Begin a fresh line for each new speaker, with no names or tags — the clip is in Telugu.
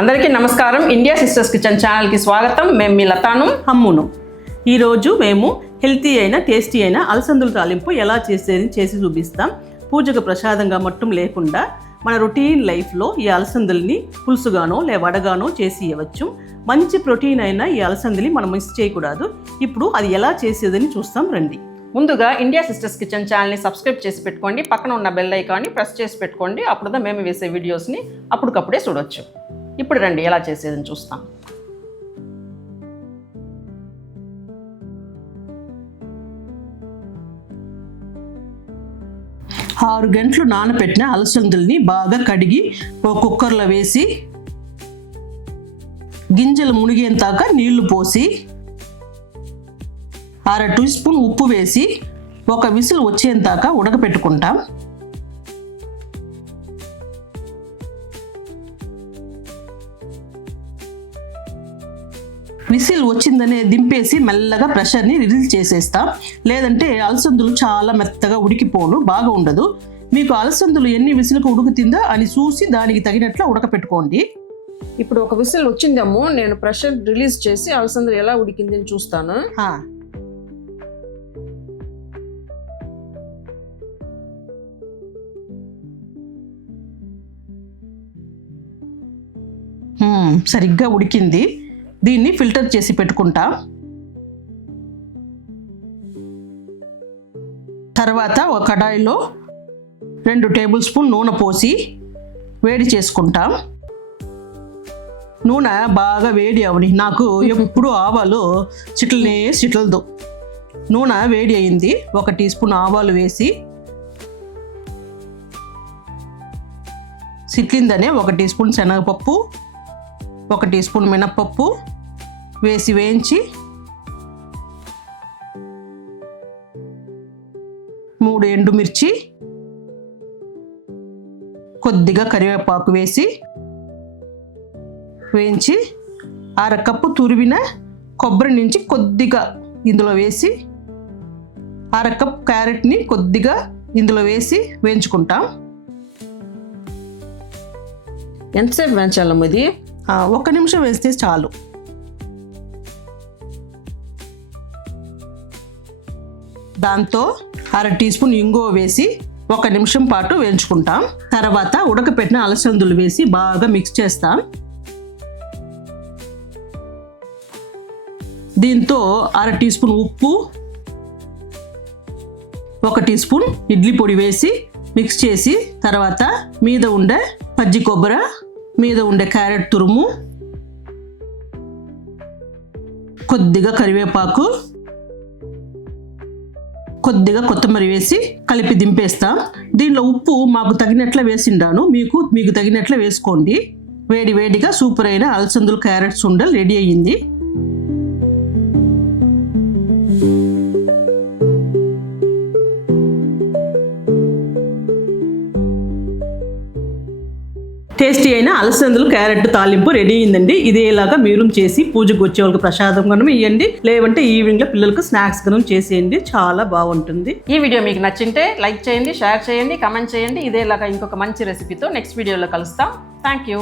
అందరికీ నమస్కారం. ఇండియా సిస్టర్స్ కిచెన్ ఛానల్కి స్వాగతం. మేము మీ లతాను.
హమ్మును. ఈరోజు మేము హెల్తీ అయిన టేస్టీ అయిన అలసందుల తాలింపు ఎలా చేసేది చేసి చూపిస్తాం. పూజకు ప్రసాదంగా మట్టం లేకుండా మన రొటీన్ లైఫ్లో ఈ అలసందుల్ని పులుసుగానో లే వడగానో చేసి ఇవ్వచ్చు మంచి ప్రోటీన్ అయిన ఈ అలసందుని మనం మిస్ చేయకూడదు. ఇప్పుడు అది ఎలా చేసేదని చూస్తాం రండి.
ముందుగా ఇండియా సిస్టర్స్ కిచెన్ ఛానల్ని సబ్స్క్రైబ్ చేసి పెట్టుకోండి. పక్కన ఉన్న బెల్ ఐకాన్ని ప్రెస్ చేసి పెట్టుకోండి. అప్పుడుదా మేము వేసే వీడియోస్ని అప్పటికప్పుడే చూడొచ్చు. ఇప్పుడు రండి ఎలా చేసేదని చూస్తాం.
ఆరు గంటలు నానబెట్టిన అలసందుల్ని బాగా కడిగి ఒక కుక్కర్లో వేసి గింజలు మునిగేంతాక నీళ్ళు పోసి అర టీ స్పూన్ ఉప్పు వేసి ఒక విసులు వచ్చేంతాక ఉడకపెట్టుకుంటాం. విసిల్ వచ్చిందనే దింపేసి మెల్లగా ప్రెషర్ని రిలీజ్ చేసేస్తాం. లేదంటే అలసందులు చాలా మెత్తగా ఉడికిపోను బాగా ఉండదు. మీకు అలసందులు ఎన్ని విసులకు ఉడుకుతుందో అని చూసి దానికి తగినట్లు ఉడకపెట్టుకోండి.
ఇప్పుడు ఒక విసిల్ వచ్చిందేమో నేను ప్రెషర్ రిలీజ్ చేసి అలసందలు ఎలా ఉడికింది అని చూస్తాను
సరిగ్గా ఉడికింది. దీన్ని ఫిల్టర్ చేసి పెట్టుకుంటాం. తర్వాత ఒక కడాయిలో రెండు టేబుల్ స్పూన్ నూనె పోసి వేడి చేసుకుంటాం. నూనె బాగా వేడి అవని. నాకు ఎప్పుడు ఆవాలు చిట్లనే చిట్లదు. నూనె వేడి అయింది. ఒక టీ స్పూన్ ఆవాలు వేసి సిట్లిందనే ఒక టీ స్పూన్ శనగపప్పు ఒక టీ స్పూన్ మినప్పప్పు వేసి వేయించి మూడు ఎండుమిర్చి కొద్దిగా కరివేపాకు వేసి వేయించి అరకప్పు తురివిన కొబ్బరి నుంచి కొద్దిగా ఇందులో వేసి అరకప్ క్యారెట్ని కొద్దిగా ఇందులో వేసి వేయించుకుంటాం.
ఎంతసేపు వేయించాలమ్మ ఇది?
ఆ, ఒక్క నిమిషం వేస్తే చాలు. దాంతో అర టీ స్పూన్ ఇంగువ వేసి ఒక నిమిషం పాటు వేయించుకుంటాం. తర్వాత ఉడకపెట్టిన అలసందులు వేసి బాగా మిక్స్ చేస్తాం. దీంతో అర టీ స్పూన్ ఉప్పు ఒక టీ స్పూన్ ఇడ్లీ పొడి వేసి మిక్స్ చేసి తర్వాత మీద ఉండే పజ్జి కొబ్బరి మీద ఉండే క్యారెట్ తురుము కొద్దిగా కరివేపాకు కొద్దిగా కొత్తిమీర వేసి కలిపి దింపేస్తాం. దీనిలో ఉప్పు మాకు తగినట్లే వేసిండాను. మీకు మీకు తగినట్లే వేసుకోండి. వేడి వేడిగా సూపర్ అయిన అలసందులు క్యారెట్స్ ఉండలు రెడీ అయ్యింది. టేస్టీ అయిన అలసందులు క్యారెట్ తాలింపు రెడీ అయిందండి. ఇదేలాగా మీరు చేసి పూజకు వచ్చే వాళ్ళకి ప్రసాదం కనుమ ఇవ్వండి లేవంటే ఈవినింగ్లో పిల్లలకు స్నాక్స్ కనుమ చేసేయండి. చాలా బాగుంటుంది.
ఈ వీడియో మీకు నచ్చింటే లైక్ చేయండి షేర్ చేయండి కమెంట్ చేయండి. ఇదేలాగా ఇంకొక మంచి రెసిపీతో నెక్స్ట్ వీడియోలో కలుస్తాం. Thank you.